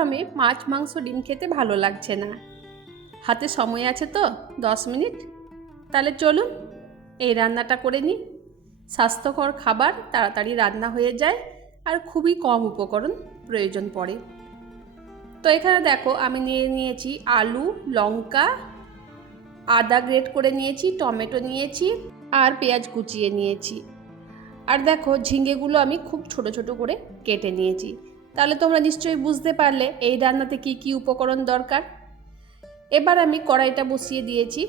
গরমে মাছ মাংস ডিম খেতে ভালো লাগছে না। হাতে সময় আছে তো 10 মিনিট, তাহলে চলুন এই রান্নাটা করে নিই। স্বাস্থ্যকর খাবার তাড়াতাড়ি রান্না হয়ে যায় আর খুবই কম উপকরণ প্রয়োজন পড়ে। তো এখানে দেখো আমি নিয়েছি আলু, লঙ্কা, আদা গ্রেট করে নিয়েছি, টমেটো নিয়েছি আর পেঁয়াজ কুচিয়ে নিয়েছি। আর দেখো ঝিঙেগুলো আমি খুব ছোট ছোট করে কেটে নিয়েছি। তাহলে তোমরা নিশ্চয়ই বুঝতে পারলে এই রান্নাতে কি কি উপকরণ দরকার। এবার আমি কড়াইটা বসিয়ে দিয়েছি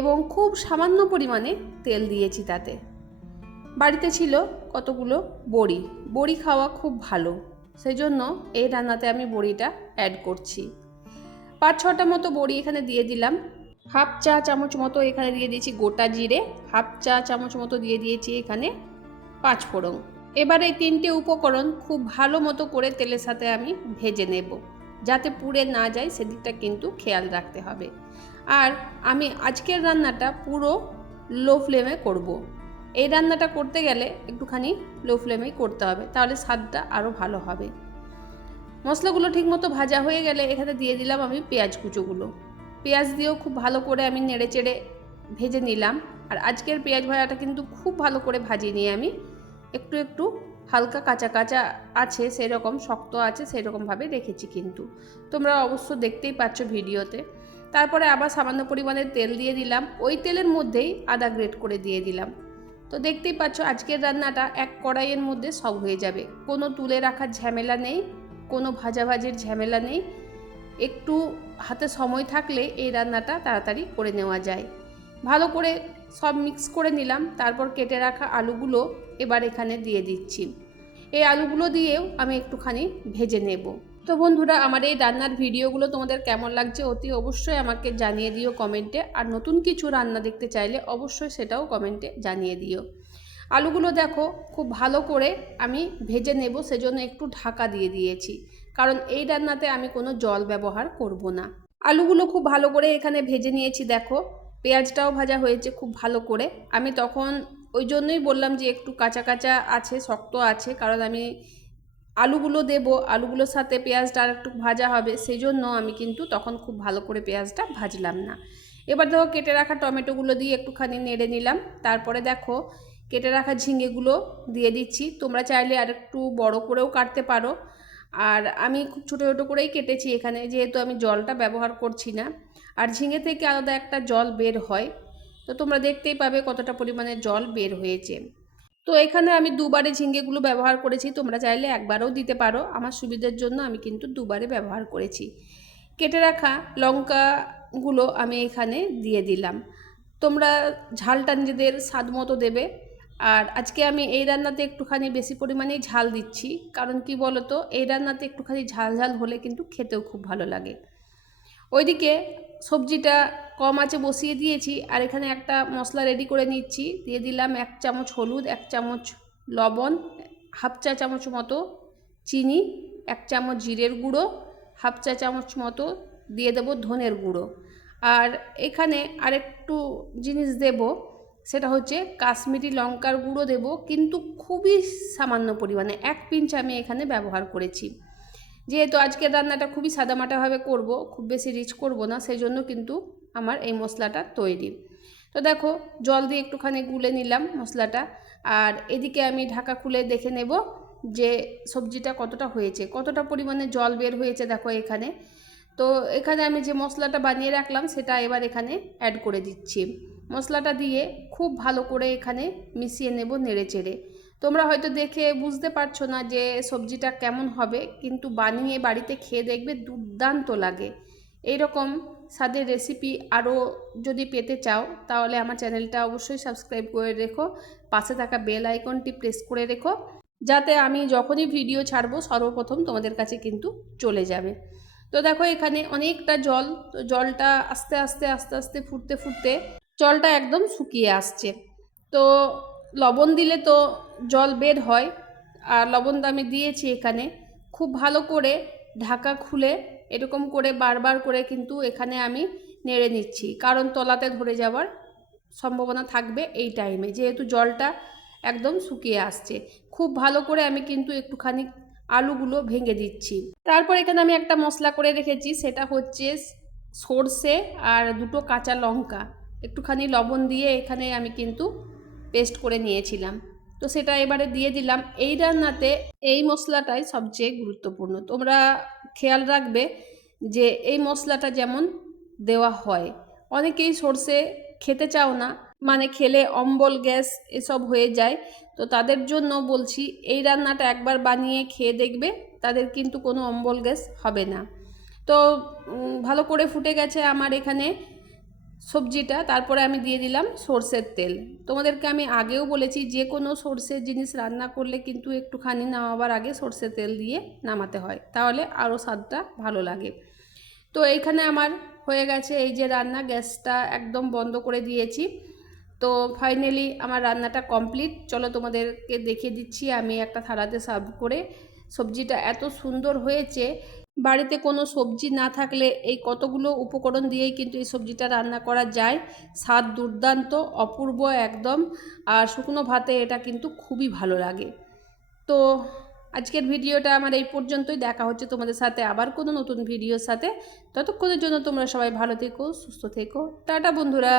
এবং খুব সামান্য পরিমাণে তেল দিয়েছি। তাতে বাড়িতে ছিল কতগুলো বড়ি, বড়ি খাওয়া খুব ভালো, সেই জন্য এই রান্নাতে আমি বড়িটা অ্যাড করছি। 5-6টা মতো বড়ি এখানে দিয়ে দিলাম। হাফ চা চামচ মতো এখানে দিয়ে দিয়েছি গোটা জিরে, হাফ চা চামচ মতো দিয়ে দিয়েছি এখানে 5 ফোড়ন। এবার এই 3টে উপকরণ খুব ভালো মতো করে তেলের সাথে আমি ভেজে নেব, যাতে পুড়ে না যায় সেদিকটা কিন্তু খেয়াল রাখতে হবে। আর আমি আজকের রান্নাটা পুরো লো ফ্লেমে করব। এই রান্নাটা করতে গেলে একটুখানি লো ফ্লেমেই করতে হবে, তাহলে স্বাদটা আরও ভালো হবে। মশলাগুলো ঠিকমতো ভাজা হয়ে গেলে এখানে দিয়ে দিলাম আমি পেঁয়াজ কুচোগুলো। পেঁয়াজ দিয়েও খুব ভালো করে আমি নেড়ে চেড়ে ভেজে নিলাম। আর আজকের পেঁয়াজ ভাজাটা কিন্তু খুব ভালো করে ভাজিনি আমি, একটু একটু হালকা কাঁচা কাঁচা আছে, সেরকম শক্ত আছে সেরকমভাবে রেখেছি, কিন্তু তোমরা অবশ্য দেখতেই পাচ্ছ ভিডিওতে। তারপরে আবার সামান্য পরিমাণে তেল দিয়ে দিলাম, ওই তেলের মধ্যেই আদা গ্রেট করে দিয়ে দিলাম। তো দেখতেই পাচ্ছ আজকের রান্নাটা এক কড়াইয়ের মধ্যে সব হয়ে যাবে, কোনো তুলে রাখার ঝামেলা নেই, কোনো ভাজাভাজির ঝামেলা নেই। একটু হাতে সময় থাকলে এই রান্নাটা তাড়াতাড়ি করে নেওয়া যায়। ভালো করে সব মিক্স করে নিলাম। তারপর কেটে রাখা আলুগুলো এবার এখানে দিয়ে দিচ্ছি। এই আলুগুলো দিয়েও আমি একটুখানি ভেজে নেব। তো বন্ধুরা, আমার এই রান্নার ভিডিওগুলো তোমাদের কেমন লাগছে অতি অবশ্যই আমাকে জানিয়ে দিও কমেন্টে। আর নতুন কিছু রান্না দেখতে চাইলে অবশ্যই সেটাও কমেন্টে জানিয়ে দিও। আলুগুলো দেখো খুব ভালো করে আমি ভেজে নেব, সেজন্য একটু ঢাকা দিয়ে দিয়েছি, কারণ এই রান্নাতে আমি কোনো জল ব্যবহার করব না। আলুগুলো খুব ভালো করে এখানে ভেজে নিয়েছি। দেখো পেঁয়াজটাও ভাজা হয়েছে খুব ভালো করে। আমি তখন ওই জন্যই বললাম যে একটু কাঁচা কাঁচা আছে, শক্ত আছে, কারণ আমি আলুগুলো দেব, আলুগুলোর সাথে পেঁয়াজটা আর একটু ভাজা হবে, সেই জন্য আমি কিন্তু তখন খুব ভালো করে পেঁয়াজটা ভাজলাম না। এবার দেখো কেটে রাখা টমেটোগুলো দিয়ে একটুখানি নেড়ে নিলাম। তারপরে দেখো কেটে রাখা ঝিঙেগুলো দিয়ে দিচ্ছি। তোমরা চাইলে আর একটু বড় করেও কাটতে পারো, আর আমি খুব ছোটো ছোটো করেই কেটেছি এখানে, যেহেতু আমি জলটা ব্যবহার করছি না। আর ঝিঙে থেকে আলাদা একটা জল বের হয়, তো তোমরা দেখতেই পাবে কতটা পরিমাণে জল বের হয়েছে। তো এখানে আমি দুবারে ঝিঙেগুলো ব্যবহার করেছি, তোমরা চাইলে একবারও দিতে পারো, আমার সুবিধার জন্য আমি কিন্তু দুবারে ব্যবহার করেছি। কেটে রাখা লঙ্কাগুলো আমি এখানে দিয়ে দিলাম। তোমরা ঝালটা নিজেদের স্বাদ মতো দেবে। আর আজকে আমি এই রান্নাতে একটুখানি বেশি পরিমাণেই ঝাল দিচ্ছি, কারণ কি বলো তো, এই রান্নাতে একটুখানি ঝাল ঝাল হলে কিন্তু খেতেও খুব ভালো লাগে। ওইদিকে সবজিটা কম আঁচে বসিয়ে দিয়েছি, আর এখানে একটা মশলা রেডি করে নিচ্ছি। দিয়ে দিলাম 1 চামচ হলুদ, 1 চামচ লবণ, হাফ চা চামচ মতো চিনি, 1 চামচ জিরের গুঁড়ো, হাফ চা চামচ মতো দিয়ে দেবো ধনের গুঁড়ো। আর এখানে আরেকটু জিনিস দেব, সেটা হচ্ছে কাশ্মীরি লঙ্কার গুঁড়ো দেব, কিন্তু খুবই সামান্য পরিমাণে 1 পিঞ্চ আমি এখানে ব্যবহার করেছি। যেহেতু আজকের রান্নাটা খুবই সাদামাটাভাবে করব, খুব বেশি রিচ করব না, সেই জন্য কিন্তু আমার এই মশলাটা তৈরি। তো দেখো জল দিয়ে একটুখানি গুলে নিলাম মশলাটা। আর এদিকে আমি ঢাকা খুলে দেখে নেব যে সবজিটা কতটা হয়েছে, কতটা পরিমাণে জল বের হয়েছে দেখো এখানে। তো এখানে আমি যে মশলাটা বানিয়ে রাখলাম সেটা এবার এখানে অ্যাড করে দিচ্ছি। মশলাটা দিয়ে খুব ভালো করে এখানে মিশিয়ে নেব নেড়ে চেড়ে। তোমরা হয়তো দেখে বুঝতে পারছো না যে সবজিটা কেমন হবে, কিন্তু বানিয়ে বাড়িতে খেয়ে দেখবে দুর্দান্ত লাগে। এইরকম স্বাদের রেসিপি আরও যদি পেতে চাও তাহলে আমার চ্যানেলটা অবশ্যই সাবস্ক্রাইব করে রেখো, পাশে থাকা বেল আইকনটি প্রেস করে রেখো, যাতে আমি যখনই ভিডিও ছাড়বো সর্বপ্রথম তোমাদের কাছে কিন্তু চলে যাবে। তো দেখো এখানে অনেকটা জল, তো জলটা আস্তে আস্তে আস্তে আস্তে ফুটতে ফুটতে জলটা একদম শুকিয়ে আসছে। তো লবণ দিলে তো জল বের হয়, আর লবণটা আমি দিয়েছি এখানে। খুব ভালো করে ঢাকা খুলে এরকম করে বারবার করে কিন্তু এখানে আমি নেড়ে নিচ্ছি, কারণ তলাতে ধরে যাওয়ার সম্ভাবনা থাকবে এই টাইমে, যেহেতু জলটা একদম শুকিয়ে আসছে। খুব ভালো করে আমি কিন্তু একটুখানি আলুগুলো ভেঙে দিচ্ছি। তারপর এখানে আমি একটা মশলা করে রেখেছি, সেটা হচ্ছে সর্ষে আর 2টো কাঁচা লঙ্কা একটুখানি লবণ দিয়ে এখানে আমি কিন্তু পেস্ট করে নিয়েছিলাম। তো সেটা এবারে দিয়ে দিলাম। এই রান্নাতে এই মশলাটাই সবচেয়ে গুরুত্বপূর্ণ। তোমরা খেয়াল রাখবে যে এই মশলাটা যেমন দেওয়া হয়। অনেকেই সর্ষে খেতে চাও না, মানে খেলে অম্বল, গ্যাস এসব হয়ে যায়। তো তাদের জন্য বলছি, এই রান্নাটা একবার বানিয়ে খেয়ে দেখবে, তাদের কিন্তু কোনো অম্বল গ্যাস হবে না। তো ভালো করে ফুটে গেছে আমার এখানে সবজিটা। তারপরে আমি দিয়ে দিলাম সর্ষের তেল। তোমাদেরকে আমি আগেও বলেছি, যে কোনো সর্ষের জিনিস রান্না করলে কিন্তু একটুখানি নামাবার আগে সর্ষের তেল দিয়ে নামাতে হয়, তাহলে আরও স্বাদটা ভালো লাগে। তো এইখানে আমার হয়ে গেছে এই যে রান্না, গ্যাসটা একদম বন্ধ করে দিয়েছি। তো ফাইনালি আমার রান্নাটা কমপ্লিট। চলো তোমাদেরকে দেখিয়ে দিচ্ছি আমি একটা থালাতে সার্ভ করে। সবজিটা এত সুন্দর হয়েছে, বাড়িতে কোনো সবজি না থাকলে এই কতগুলো উপকরণ দিয়েই কিন্তু এই সবজিটা রান্না করা যায়। স্বাদ দুর্দান্ত, অপূর্ব একদম। আর শুকনো ভাতে এটা কিন্তু খুবই ভালো লাগে। তো আজকের ভিডিওটা আমার এই পর্যন্তই। দেখা হচ্ছে তোমাদের সাথে আবার কোনো নতুন ভিডিওর সাথে। ততক্ষণের জন্য তোমরা সবাই ভালো থেকো, সুস্থ থেকো। টাটা বন্ধুরা।